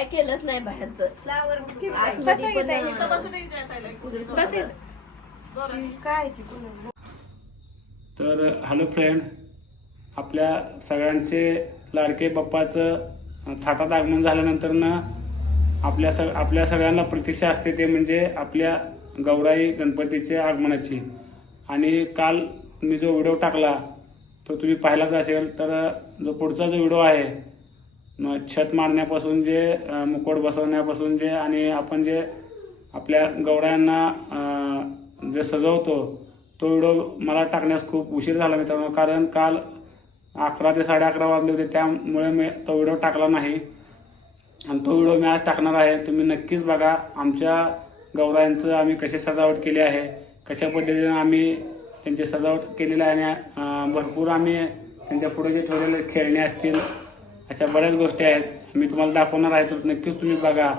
काय केलंच नाही बाहेरचं. आतमध्ये पण. काय ती तर हॅलो फ्रेंड आपल्या सगळ्यांचे लाडके बाप्पाचं थाटात आगमन झाल्यानंतर ना आपल्या सग आपल्या सगळ्यांना प्रतीक्षा असते ते म्हणजे आपल्या गौराई गणपतीच्या आगमनाची. आणि काल मी जो व्हिडिओ टाकला तो तुम्ही पाहिलाच असेल. तर जो पुढचा जो व्हिडिओ आहे छत मारण्यापासून जे मुकुट मुकोट बसवण्यापासून जे आणि आपण जे आपल्या गौरायांना जे सजवतो तो व्हिडिओ मला टाकण्यास खूप उशीर झाला मित्रांनो. कारण काल अकरा ते साडे अकरा वाजले होते त्यामुळे मी तो व्हिडिओ टाकला नाही. आणि तो व्हिडिओ मी आज टाकणार आहे. तुम्ही नक्कीच बघा आमच्या गौऱ्यांचं आम्ही कशी सजावट केली आहे कशा पद्धतीनं आम्ही त्यांची सजावट केलेली आहे आणि भरपूर आम्ही त्यांच्या पुढे जे ठेवलेले खेळणे असतील अशा बऱ्याच गोष्टी आहेत. मी तुम्हाला दाखवणार आहे तर नक्कीच तुम्ही बघा.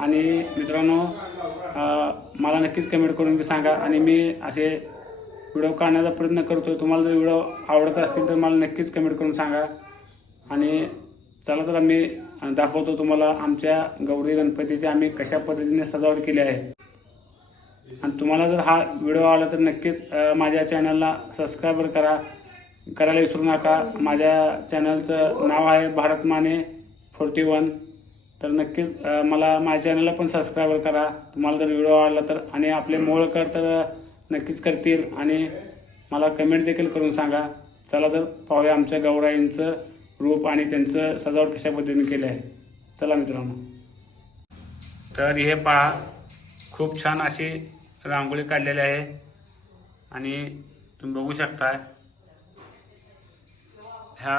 आणि मित्रांनो मला नक्कीच कमेंट करून मी सांगा. आणि मी असे व्हिडिओ काढण्याचा प्रयत्न करतो तुम्हाला जर व्हिडिओ आवडत असतील तर मला नक्कीच कमेंट करून सांगा. आणि चला तर आम्ही दाखवतो तुम्हाला आमच्या गौरी गणपतीची आम्ही कशा पद्धतीने सजावट केली आहे. आणि तुम्हाला जर हा व्हिडिओ आवडला तर नक्कीच माझ्या चॅनलला सबस्क्राईबर करा. करायला विसरू नका. माझ्या चॅनलचं नाव आहे भारत माने फोर्टी वन. तर नक्कीच मला माझ्या चॅनलला पण सबस्क्राईबर करा. तुम्हाला जर व्हिडिओ आवडला तर आणि आपले मोळकर तर नक्कीच करतील. आणि मला कमेंट देखील करून सांगा. चला तर पाहूया आमच्या गौराईंचं रूप आणि त्यांचं सजावट कशा पद्धतीने केलं आहे. चला मित्रांनो. तर हे पहा खूप छान अशी रांगोळी काढलेली आहे. आणि तुम्ही बघू शकता ह्या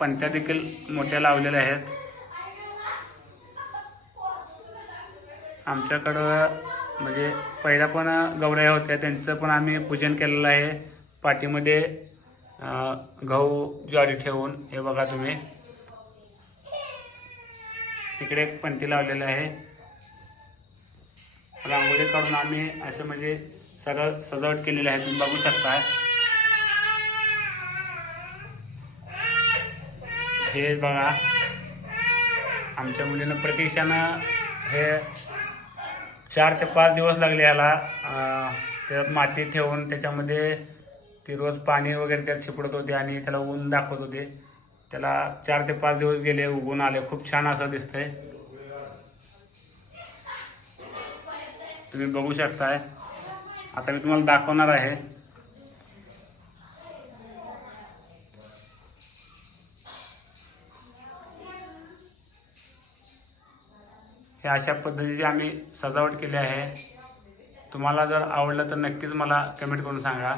पणत्या देखील मोठ्या लावलेल्या आहेत. आमच्याकडं म्हणजे पहिल्या पण गौऱ्या होत्या त्यांचं पण आम्ही पूजन केलेलं आहे. पाठीमध्ये गहू ज्वारी ठेवून हे बघा तुम्ही. इकडे एक पंथी लावलेलं आहे. रांगोळी करून आम्ही असं म्हणजे सगळं सजावट केलेली आहे तुम्ही बघू शकता हे बघा. आमच्या मुलीनं प्रतीक्षानं हे चार ते पाच दिवस लागले याला. त्यात त्याच्यात माती ठेवून त्याच्यामध्ये ती रोज पाणी वगैरे त्यात शिपडत होते आणि त्याला ऊन दाखवत होते. त्याला चार ते पाच दिवस गेले उगून आले. खूप छान असं दिसतंय. तुम्ही बघू शकताय. आता मी तुम्हाला दाखवणार आहे. हे अशा पद्धतीची आम्ही सजावट केली आहे. तुम्हाला जर आवडलं तर नक्कीच मला कमेंट करून सांगा.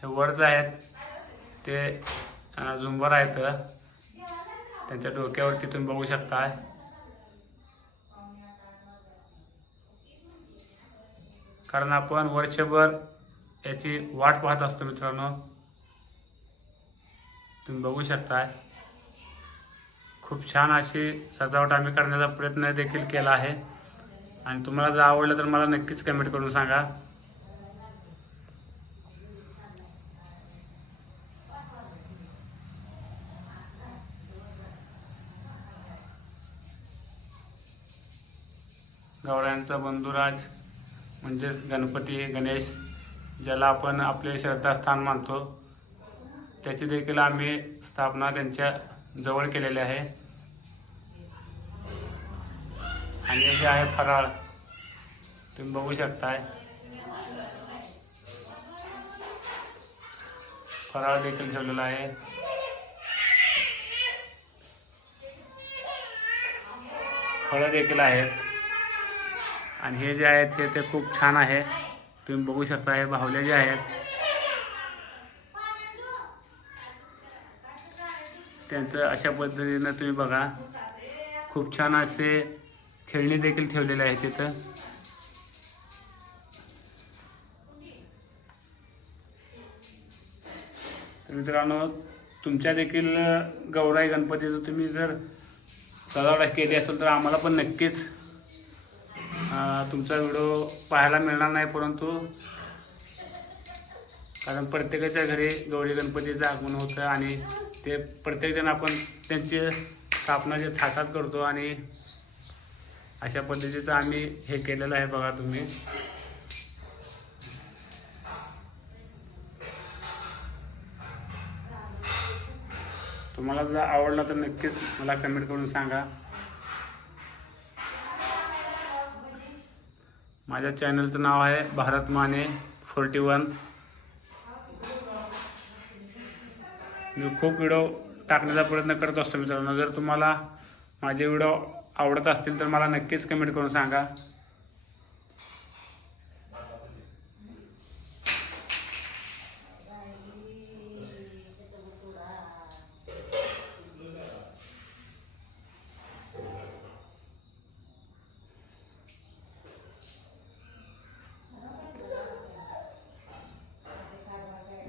हे वर्ज आहेत ते झुंबर आहेत. त्यांच्या डोक्यावरती तुम्ही बघू शकता. कारण आपण वर्षभर याची वाट पाहत असतो मित्रांनो. तुम्ही बघू शकताय खूप छान अशी सजावट आम्ही करण्याचा प्रयत्न देखील केला आहे. आणि तुम्हाला जर आवडलं तर मला नक्कीच कमेंट करून सांगा. गवळ्यांचा बंधुराज म्हणजेच गणपती गणेश ज्याला आपण आपले श्रद्धास्थान मानतो त्याची देखील आम्ही स्थापना त्यांच्या जवळ केलेली आहे. आणि हे जे आहे फराळ तुम्ही बघू शकताय. फराळ देखील ठेवलेला आहे. फळं देखील आहेत. आणि हे जे आहेत हे ते खूप छान आहे. तुम्ही बघू शकता हे भावले जे आहेत त्यांचं अशा पद्धतीनं तुम्ही बघा. खूप छान असे खेळणी देखील ठेवलेले आहेत तिथं. तर मित्रांनो तुमच्या देखील गौराई गणपतीचं तुम्ही जर सजावट केली असेल तर आम्हाला पण नक्कीच तुमचा व्हिडिओ पाहायला मिळणार नाही परंतु कारण प्रत्येकाच्या घरी गौरी गणपतीचं आगमन होतं आणि ते प्रत्येकजण आपण त्यांची स्थापना जे थाटात करतो आणि अशा पद्धतीचं आम्ही हे केलेलं आहे बघा तुम्ही. तुम्हाला जर आवडला तर नक्कीच मला कमेंट करून सांगा. माझ्या चॅनलचं नाव आहे भारत माने फोर्टी वन मी खूप व्हिडिओ टाकण्याचा प्रयत्न करत असतो मित्रांनो. जर तुम्हाला माझे व्हिडिओ आवडत असतील तर मला नक्कीच कमेंट करून सांगा.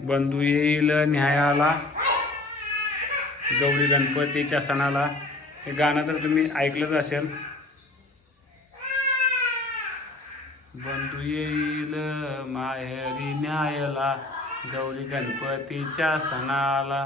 बंधू येईल न्यायाला. गौरी गणपतीच्या सणाला. हे गाणं तर तुम्ही ऐकलंच असेल. बंधू येईल माहेरी न्यायला गौरी गणपतीच्या सणाला.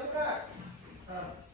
ali, cara. Ah.